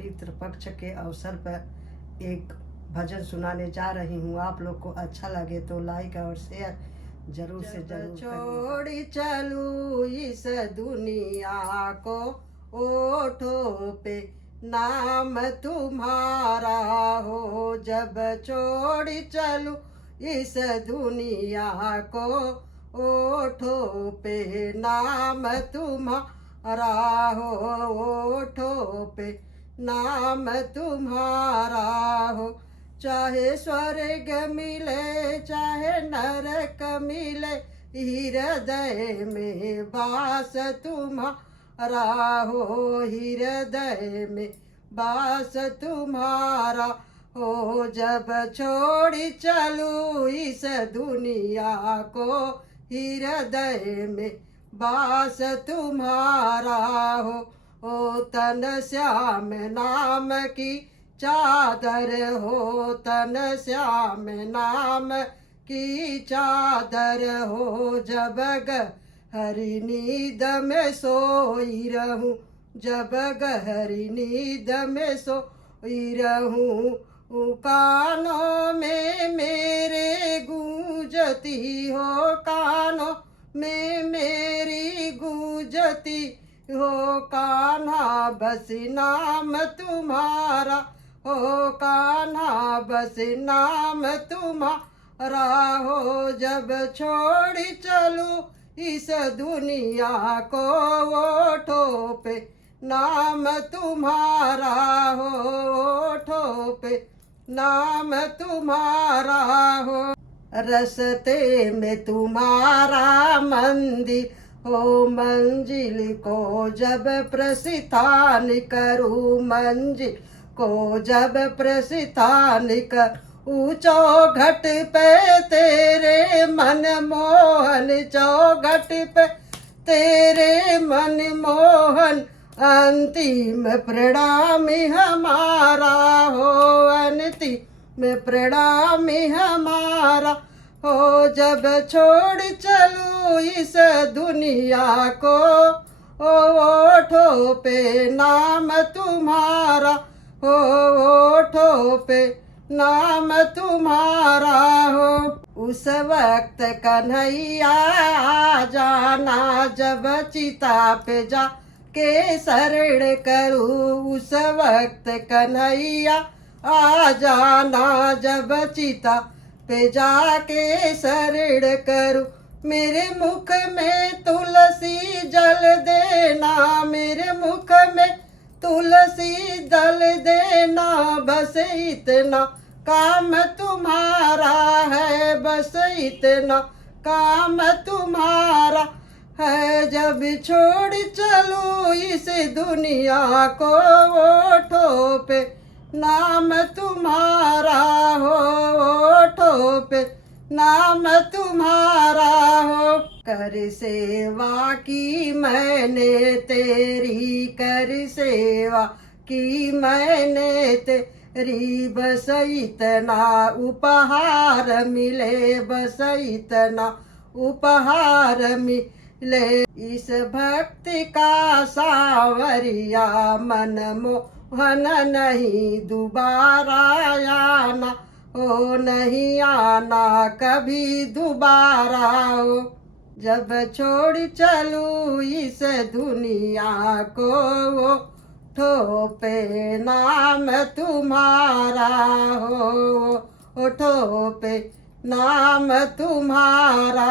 पितृपक्ष के अवसर पर एक भजन सुनाने जा रही हूँ। आप लोग को अच्छा लगे तो लाइक और शेयर जरूर से जरूर छोड़ी चलूं इस दुनिया को, ओठों पे नाम तुम्हारा हो। जब छोड़ी चलूं इस दुनिया को, ओठों पे नाम तुम्हारा हो, ओठों पे नाम तुम्हारा हो। चाहे स्वर्ग मिले चाहे नरक मिले, हृदय में वास तुम्हारा हो, हृदय में वास तुम्हारा हो। जब छोड़ी चलूं इस दुनिया को, हृदय में वास तुम्हारा हो। ओ तन श्याम नाम की चादर हो, तन श्याम नाम की चादर हो। जब गहरी नींद में सोई रहूं, जब गहरी नींद में सोई रहूं, कानों में मेरे गूंजती हो, कानों में मेरी गूंजती हो। कान्हा बस नाम तुम्हारा हो, कान्हा बस नाम तुम्हारा हो। जब छोड़ी चलूं इस दुनिया को, ओठों पे नाम तुम्हारा हो, ओठों पे नाम तुम्हारा हो। रस्ते में तुम्हारा मंदिर हो, मंजिल को जब प्रस्थान करूं, मंजिल को जब प्रस्थान करूं, चौखट पे तेरे मन मोहन, चौखट पे तेरे मन मोहन, अंतिम प्रणाम हमारा हो, अंतिम प्रणाम हमारा हो। जब छोड़ चलूं इस दुनिया को, ओठों पे नाम तुम्हारा हो, ओठों पे नाम तुम्हारा हो। उस वक्त कन्हैया आ जाना, जब चिता पे जा के शरण करूं, उस वक्त कन्हैया आ जाना, जब चिता पे जाके शरण करूं। मेरे मुख में तुलसी जल देना, मेरे मुख में तुलसी जल देना, बस इतना काम तुम्हारा है, बस इतना काम तुम्हारा है। जब छोड़ चलूं इस दुनिया को, ओठों पे नाम तुम्हारा हो, ओठों पे नाम तुम्हारा हो। कर सेवा की मैंने तेरी, कर सेवा की मैंने तेरी, बस इतना उपहार मिले, बस इतना उपहार मिले। इस भक्ति का सावरिया मन मोहन नहीं दोबारा आना हो, नहीं आना कभी दोबारा हो। जब छोड़ चलूं इस दुनिया को, ओठों पे नाम तुम्हारा हो, ओठों पे नाम तुम्हारा